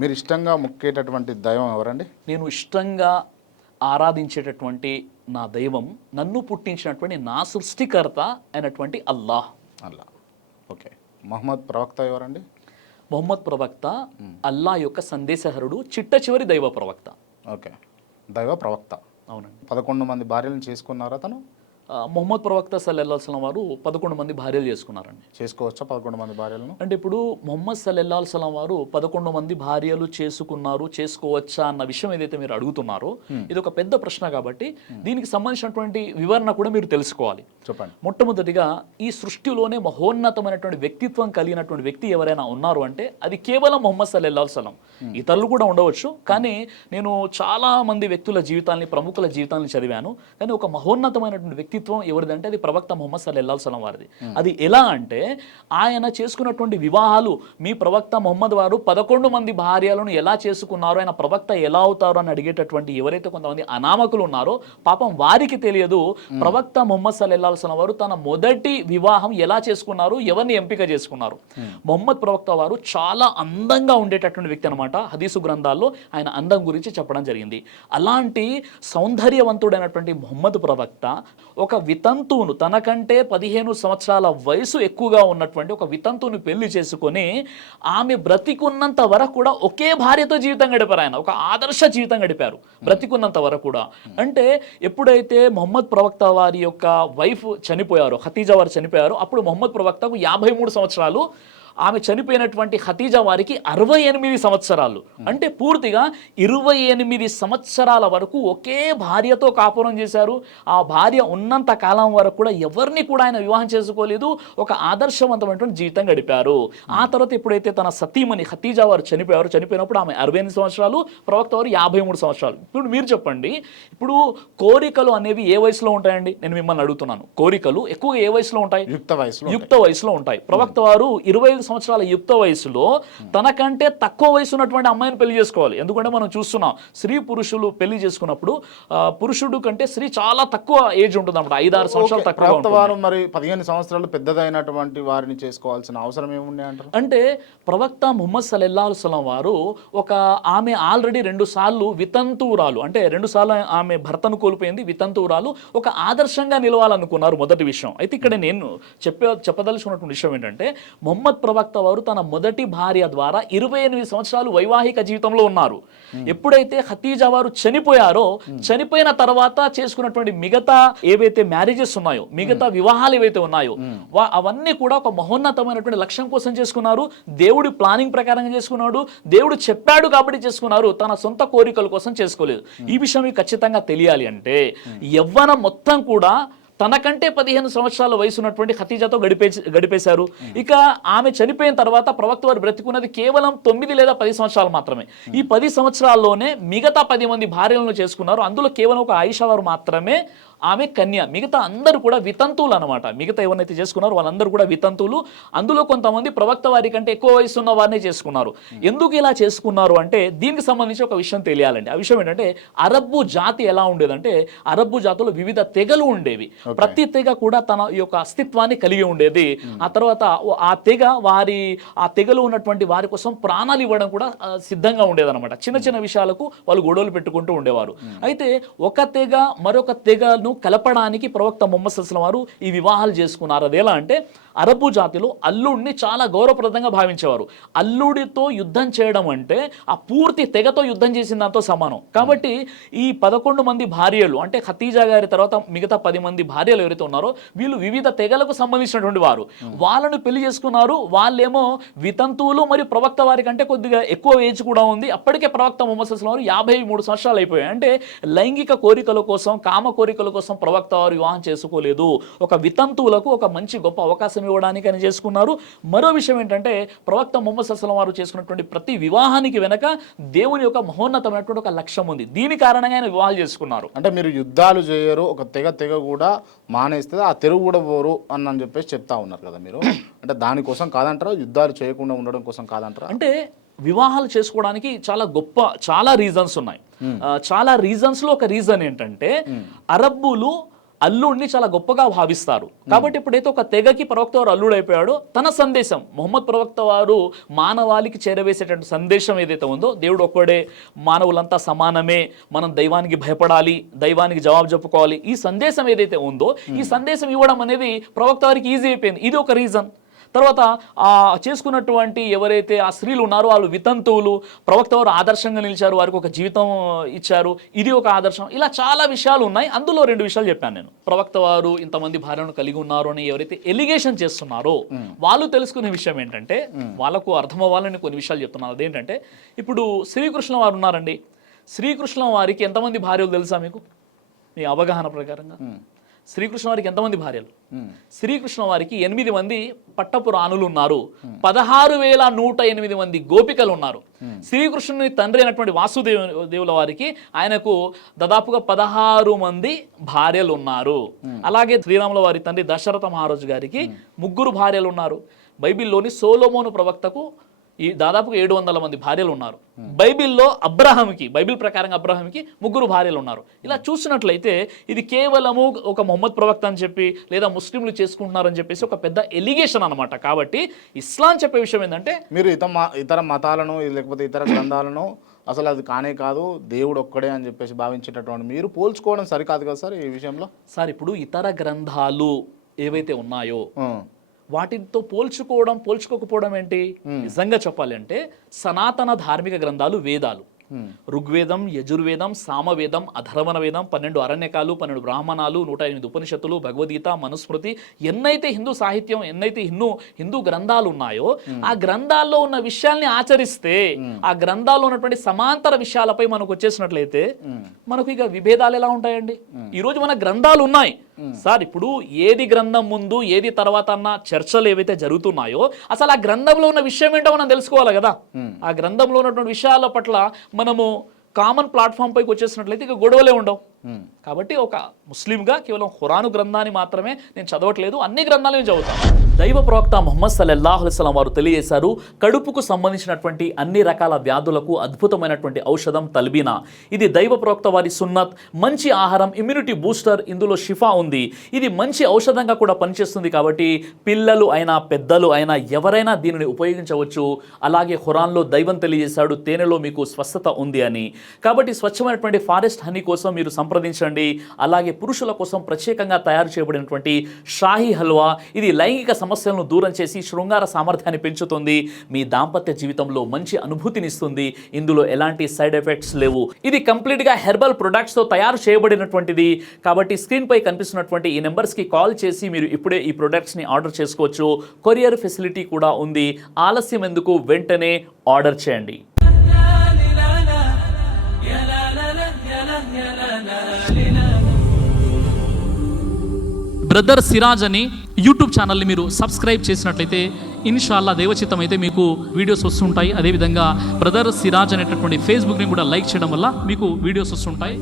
మీరు ఇష్టంగా మొక్కేటటువంటి దైవం ఎవరండి? నేను ఇష్టంగా ఆరాధించేటటువంటి నా దైవం నన్ను పుట్టించినటువంటి నా సృష్టికర్త అయినటువంటి అల్లాహ్. అల్లా. ఓకే. మహమ్మద్ ప్రవక్త ఎవరండి? మొహమ్మద్ ప్రవక్త అల్లా యొక్క సందేశహరుడు, చిట్ట చివరి దైవ ప్రవక్త. ఓకే, దైవ ప్రవక్త. అవునండి. 11 మంది భార్యలను చేసుకున్నారా తను? మొహమ్మద్ ప్రవక్త సల్లల్లాహు అలైహి వసల్లం వారు 11 మంది భార్యలు చేసుకున్నారండి. చేసుకోవచ్చా 11 మంది భార్యలను? అంటే ఇప్పుడు మొహమ్మద్ సల్లల్లాహు అలైహి వసల్లం వారు 11 మంది భార్యలు చేసుకున్నారు, చేసుకోవచ్చా అన్న విషయం ఏదైతే మీరు అడుగుతున్నారో ఇది ఒక పెద్ద ప్రశ్న కాబట్టి దీనికి సంబంధించినటువంటి వివరణ కూడా మీరు తెలుసుకోవాలి. చెప్పండి. మొట్టమొదటిగా ఈ సృష్టిలోనే మహోన్నతమైనటువంటి వ్యక్తిత్వం కలిగినటువంటి వ్యక్తి ఎవరైనా ఉన్నారు అంటే అది కేవలం మొహమ్మద్ సల్లల్లాహు అలైహి వసల్లం. ఇతరులు కూడా ఉండవచ్చు, కానీ నేను చాలా మంది వ్యక్తుల జీవితాన్ని, ప్రముఖుల జీవితాన్ని చదివాను. కానీ ఒక మహోన్నతమైనటువంటి వ్యక్తిత్వం ఎవరిదంటే అది ప్రవక్త మొహమ్మద్ సల్లల్లాహు అలైహి వసల్లం వారిది. అది ఎలా అంటే ఆయన చేసుకున్నటువంటి వివాహాలు, మీ ప్రవక్త మొహమ్మద్ వారు 11 మంది భార్యలను ఎలా చేసుకున్నారో, ఆయన ప్రవక్త ఎలా అవుతారో అని అడిగేటటువంటి ఎవరైతే కొంతమంది అనామకులు ఉన్నారో పాపం వారికి తెలియదు ప్రవక్త మొహమ్మద్ సల్లల్లాహు అలైహి వసల్లం వారు తన మొదటి వివాహం ఎలా చేసుకున్నారు, ఎవరిని ఎంపిక చేసుకున్నారు. మొహమ్మద్ ప్రవక్త వారు చాలా అందంగా ఉండేటటువంటి వ్యక్తి అనమాట. హదీసు గ్రంథాల్లో ఆయన అందం గురించి చెప్పడం జరిగింది. అలాంటి సౌందర్యవంతుడైనటువంటి మొహమ్మద్ ప్రవక్త ఒక వితంతువును, తనకంటే 15 సంవత్సరాల వయసు ఎక్కువగా ఉన్నటువంటి ఒక వితంతువుని పెళ్లి చేసుకొని ఆమె బ్రతికున్నంత వరకు కూడా ఒకే భార్యతో జీవితం గడిపారు. ఆయన ఒక ఆదర్శ జీవితం గడిపారు బ్రతికున్నంత వరకు కూడా. అంటే ఎప్పుడైతే మొహమ్మద్ ప్రవక్త వారి యొక్క వైఫ్ చనిపోయారో, ఖతీజా వారు చనిపోయారో, అప్పుడు మొహమ్మద్ ప్రవక్తకు 53 సంవత్సరాలు, ఆమె చనిపోయినటువంటి ఖతీజా వారికి 68 సంవత్సరాలు. అంటే పూర్తిగా 28 సంవత్సరాల వరకు ఒకే భార్యతో కాపురం చేశారు. ఆ భార్య ఉన్నంత కాలం వరకు కూడా ఎవరిని కూడా ఆయన వివాహం చేసుకోలేదు. ఒక ఆదర్శవంతమైనటువంటి జీవితం గడిపారు. ఆ తర్వాత ఎప్పుడైతే తన సతీమణి ఖతీజా వారు చనిపోయినప్పుడు ఆమె 68 సంవత్సరాలు, ప్రవక్త వారు 53 సంవత్సరాలు. ఇప్పుడు మీరు చెప్పండి, ఇప్పుడు కోరికలు అనేవి ఏ వయసులో ఉంటాయండి? నేను మిమ్మల్ని అడుగుతున్నాను. కోరికలు ఎక్కువ ఏ వయసులో ఉంటాయి? యుక్త వయసులో ఉంటాయి. ప్రవక్త వారు 25 సంవత్సరాల యుక్త వయసులో తనకంటే తక్కువ వయసు ఉన్నటువంటి అమ్మాయిని పెళ్లి చేసుకోవాలి. ఎందుకంటే మనం చూస్తున్నాం, స్త్రీ పురుషులు పెళ్లి చేసుకున్నప్పుడు పురుషుడు కంటే స్త్రీ చాలా తక్కువ ఏజ్ ఉంటుంది అన్నమాట, 5-6 సంవత్సరాలు తక్కువ. మరి 15 సంవత్సరాలు పెద్దదైనటువంటి వారిని చేసుకోవాల్సిన అవసరం ఏముండే అంటారు? అంటే ప్రవక్త ముహమ్మద్ సల్లల్లాహు అలైహి వసల్లం వారు ఆమె ఆల్రెడీ 2 సార్లు వితంతువురాలు, అంటే 2 సార్లు ఆమె భర్తను కోల్పోయింది, వితంతువురాలు, ఒక ఆదర్శంగా నిలవాలనుకున్నారు. మొదటి విషయం అయితే ఇక్కడ నేను చెప్పదలుచుకున్నటువంటి విషయం ఏంటంటే మొహమ్మద్ ప్రవక్త వారు తన మొదటి భార్య ద్వారా 28 సంవత్సరాలు వైవాహిక జీవితంలో ఉన్నారు. ఎప్పుడైతే ఖతీజా వారు చనిపోయారో, చనిపోయిన తర్వాత చేసుకున్నటువంటి మిగతా ఏవైతే మ్యారేజెస్ ఉన్నాయో, మిగతా వివాహాలు ఏవైతే ఉన్నాయో అవన్నీ కూడా ఒక మహోన్నతమైనటువంటి లక్ష్యం కోసం చేసుకున్నారు. దేవుడి ప్లానింగ్ ప్రకారంగా చేసుకున్నాడు. దేవుడు చెప్పాడు కాబట్టి చేసుకున్నారు. తన సొంత కోరికల కోసం చేసుకోలేదు. ఈ విషయం మీకు ఖచ్చితంగా తెలియాలి. అంటే యవ్వనం మొత్తం కూడా తనకంటే 15 సంవత్సరాల వయసు ఉన్నటువంటి ఖతీజాతో గడిపేశారు. ఇక ఆమె చనిపోయిన తర్వాత ప్రవక్త వారు బ్రతికున్నది కేవలం 9 లేదా 10 సంవత్సరాలు మాత్రమే. ఈ 10 సంవత్సరాల్లోనే మిగతా 10 మంది భార్యలను చేసుకున్నారు. అందులో కేవలం ఒక ఆయిషా వారు మాత్రమే ఆమె కన్య. మిగతా అందరూ కూడా వితంతువులు అనమాట. మిగతా ఎవరైతే చేసుకున్నారో వాళ్ళందరూ కూడా వితంతువులు. అందులో కొంతమంది ప్రవక్త వారి కంటే ఎక్కువ వయసు ఉన్న వారినే చేసుకున్నారు. ఎందుకు ఇలా చేసుకున్నారు అంటే దీనికి సంబంధించి ఒక విషయం తెలియాలండి. ఆ విషయం ఏంటంటే అరబ్బు జాతి ఎలా ఉండేదంటే, అరబ్బు జాతులు వివిధ తెగలు ఉండేవి. ప్రతి తెగ కూడా తన యొక్క అస్తిత్వాన్ని కలిగి ఉండేది. ఆ తర్వాత ఆ తెగలో ఉన్నటువంటి వారి కోసం ప్రాణాలు ఇవ్వడం కూడా సిద్ధంగా ఉండేదన్నమాట. చిన్న చిన్న విషయాలకు వాళ్ళు గొడవలు పెట్టుకుంటూ ఉండేవారు. అయితే ఒక తెగ మరొక తెగను కలపడానికి ప్రవక్త ముహమ్మద్ సల్లల్లాహు అలైహి వసల్లం ఈ వివాహాలు చేసుకున్నారు. అది ఎలా అంటే అరబ్బు జాతిలో అల్లుడిని చాలా గౌరవప్రదంగా భావించేవారు. అల్లుడితో యుద్ధం చేయడం అంటే ఆ పూర్తి తెగతో యుద్ధం చేసిన దాంతో సమానం. కాబట్టి ఈ 11 మంది భార్యలు, అంటే ఖతీజా గారి తర్వాత మిగతా 10 మంది భార్యలు ఎవరైతే ఉన్నారో వీళ్ళు వివిధ తెగలకు సంబంధించినటువంటి వారు. వాళ్ళను పెళ్లి చేసుకున్నారు. వాళ్ళేమో వితంతువులు, మరియు ప్రవక్త వారి కంటే కొద్దిగా ఎక్కువ ఏజ్ కూడా ఉంది. అప్పటికే ప్రవక్త ముహమ్మద్ సల్లల్లాహు అలైహి వసల్లం 53 సంవత్సరాలు అయిపోయాయి. అంటే లైంగిక కోరికల కోసం, కామ కోరికల కోసం ప్రవక్త వారు వివాహం చేసుకోలేదు. ఒక వితంతువులకు ఒక మంచి గొప్ప అవకాశం ఇవ్వడానికి అని చేసుకున్నారు. మరో విషయం ఏంటంటే ప్రవక్త ముహమ్మద్ సల్లల్లాహు అలైహి వసల్లం వారు చేసుకున్నటువంటి ప్రతి వివాహానికి వెనక దేవుని యొక్క మహోన్నతమైనటువంటి ఒక లక్ష్యం ఉంది. దీని కారణంగా ఆయన వివాహాలు చేసుకున్నారు. అంటే మీరు యుద్ధాలు చేయరు, ఒక తెగ కూడా మానేస్తే ఆ తెరువు కూడా పోరు అని చెప్పేసి చెప్తా ఉన్నారు కదా మీరు. అంటే దానికోసం కాదంటారా? యుద్ధాలు చేయకుండా ఉండడం కోసం కాదంటారా? అంటే వివాహాలు చేసుకోవడానికి చాలా రీజన్స్ ఉన్నాయి. చాలా రీజన్స్లో ఒక రీజన్ ఏంటంటే అరబ్బులు అల్లుడిని చాలా గొప్పగా భావిస్తారు. కాబట్టి ఎప్పుడైతే ఒక తెగకి ప్రవక్త వారు అల్లుడు అయిపోయాడో తన సందేశం మొహమ్మద్ ప్రవక్త వారు మానవాళికి చేరవేసేటువంటి సందేశం ఏదైతే ఉందో, దేవుడు ఒక్కడే, మానవులంతా సమానమే, మనం దైవానికి భయపడాలి, దైవానికి జవాబు చెప్పుకోవాలి, ఈ సందేశం ఏదైతే ఉందో ఈ సందేశం ఇవ్వడం అనేది ప్రవక్త వారికి ఈజీ అయిపోయింది. ఇది ఒక రీజన్. తర్వాత ఆ చేసుకున్నటువంటి ఎవరైతే ఆ స్త్రీలు ఉన్నారో వాళ్ళు వితంతువులు, ప్రవక్త వారు ఆదర్శంగా నిలిచారు, వారికి ఒక జీవితం ఇచ్చారు, ఇది ఒక ఆదర్శం. ఇలా చాలా విషయాలు ఉన్నాయి. అందులో 2 విషయాలు చెప్పాను నేను. ప్రవక్త వారు ఇంతమంది భార్యను కలిగి ఉన్నారు అని ఎవరైతే ఎలిగేషన్ చేస్తున్నారో వాళ్ళు తెలుసుకునే విషయం ఏంటంటే, వాళ్ళకు అర్థం అవ్వాలని కొన్ని విషయాలు చెప్తున్నారు. అదేంటంటే, ఇప్పుడు శ్రీకృష్ణ వారు ఉన్నారండి, శ్రీకృష్ణ వారికి ఎంతమంది భార్యలు తెలుసా మీకు, మీ అవగాహన ప్రకారంగా? శ్రీకృష్ణ వారికి ఎంతమంది భార్యలు? శ్రీకృష్ణ వారికి 8 మంది పట్టపు రాణులు ఉన్నారు, 16,108 మంది గోపికలు ఉన్నారు. శ్రీకృష్ణుని తండ్రి అయినటువంటి వాసుదేవుల వారికి ఆయనకు దాదాపుగా 16 మంది భార్యలు ఉన్నారు. అలాగే శ్రీరాముల వారి తండ్రి దశరథ మహారాజు గారికి 3 భార్యలు ఉన్నారు. బైబిల్లోని సొలొమోను ప్రవక్తకు ఈ దాదాపుగా 700 మంది భార్యలు ఉన్నారు. బైబిల్లో అబ్రహాంకి, బైబిల్ ప్రకారంగా అబ్రహాంకి 3 భార్యలు ఉన్నారు. ఇలా చూసినట్లయితే ఇది కేవలము ఒక మొహమ్మద్ ప్రవక్త అని చెప్పి లేదా ముస్లింలు చేసుకుంటున్నారని చెప్పేసి ఒక పెద్ద ఎలిగేషన్ అనమాట. కాబట్టి ఇస్లాం చెప్పే విషయం ఏంటంటే, మీరు ఇతర మతాలను లేకపోతే ఇతర గ్రంథాలను అసలు అది కానే కాదు, దేవుడు ఒక్కడే అని చెప్పేసి భావించేటటువంటి మీరు పోల్చుకోవడం సరికాదు కదా సార్ ఈ విషయంలో? సార్ ఇప్పుడు ఇతర గ్రంథాలు ఏవైతే ఉన్నాయో వాటితో పోల్చుకోకపోవడం ఏంటి? నిజంగా చెప్పాలి అంటే సనాతన ధార్మిక గ్రంథాలు వేదాలు, ఋగ్వేదం, యజుర్వేదం, సామవేదం, అధర్వణ వేదం, 12 అరణ్యకాలు, 12 బ్రాహ్మణాలు, 108 ఉపనిషత్తులు, భగవద్గీత, మనుస్మృతి, ఎన్నైతే హిందూ సాహిత్యం, ఎన్నైతే హిందూ గ్రంథాలు ఉన్నాయో ఆ గ్రంథాల్లో ఉన్న విషయాల్ని ఆచరిస్తే, ఆ గ్రంథాల్లో ఉన్నటువంటి సమాంతర విషయాలపై మనకు వచ్చేసినట్లయితే మనకు ఇక విభేదాలు ఎలా ఉంటాయండి? ఈరోజు మన గ్రంథాలు ఉన్నాయి సార్. ఇప్పుడు ఏది గ్రంథం ముందు ఏది తర్వాత అన్న చర్చలు ఏవైతే జరుగుతున్నాయో అసలు ఆ గ్రంథంలో ఉన్న విషయం ఏంటో మనం తెలుసుకోవాలి కదా. ఆ గ్రంథంలో ఉన్నటువంటి విషయాల పట్ల మనము కామన్ ప్లాట్ఫామ్ పైకి వచ్చేసినట్లయితే ఇక గొడవలే ఉండవు. కాబట్టి ఒక ముస్లింగా కేవలం ఖురాను గ్రంథాన్ని మాత్రమే నేను చదవట్లేదు, అన్ని గ్రంథాలు నేను చదువుతాను. దైవ ప్రవక్త ముహమ్మద్ సల్లల్లాహు అలైహి వసల్లం వారు తెలియజేశారు, కడుపుకు సంబంధించినటువంటి అన్ని రకాల వ్యాధులకు అద్భుతమైనటువంటి ఔషధం తల్బీనా. ఇది దైవ ప్రవక్త వారి సున్నత్, మంచి ఆహారం, ఇమ్యూనిటీ బూస్టర్, ఇందులో షిఫా ఉంది. ఇది మంచి ఔషధంగా కూడా పనిచేస్తుంది. కాబట్టి పిల్లలు అయినా పెద్దలు అయినా ఎవరైనా దీనిని ఉపయోగించవచ్చు. అలాగే ఖురాన్లో దైవం తెలియజేశాడు, తేనెలో మీకు స్వస్థత ఉంది అని. కాబట్టి స్వచ్ఛమైనటువంటి ఫారెస్ట్ హనీ కోసం మీరు సంప్రదించండి. అలాగే పురుషుల కోసం ప్రత్యేకంగా తయారు చేయబడినటువంటి షాహీ హల్వా, ఇది లైంగిక సమస్యలను దూరం చేసి శృంగార సామర్థ్యాన్ని పెంచుతుంది, మీ దాంపత్య జీవితంలో మంచి అనుభూతినిస్తుంది. ఇందులో ఎలాంటి సైడ్ ఎఫెక్ట్స్ లేవు. ఇది కంప్లీట్గా హెర్బల్ ప్రొడక్ట్స్తో తయారు చేయబడినటువంటిది. కాబట్టి స్క్రీన్ పై కనిపిస్తున్నటువంటి ఈ నెంబర్స్కి కాల్ చేసి మీరు ఇప్పుడే ఈ ప్రొడక్ట్స్ని ఆర్డర్ చేసుకోవచ్చు. కొరియర్ ఫెసిలిటీ కూడా ఉంది. ఆలస్యం ఎందుకు, వెంటనే ఆర్డర్ చేయండి. బ్రదర్ సిరాజ్ అని యూట్యూబ్ ఛానల్ని మీరు సబ్స్క్రైబ్ చేసినట్లయితే ఇన్షాల్లా దేవచిత్తం అయితే మీకు వీడియోస్ వస్తుంటాయి. అదేవిధంగా బ్రదర్ సిరాజ్ అనేటటువంటి ఫేస్బుక్ని కూడా లైక్ చేయడం వల్ల మీకు వీడియోస్ వస్తుంటాయి.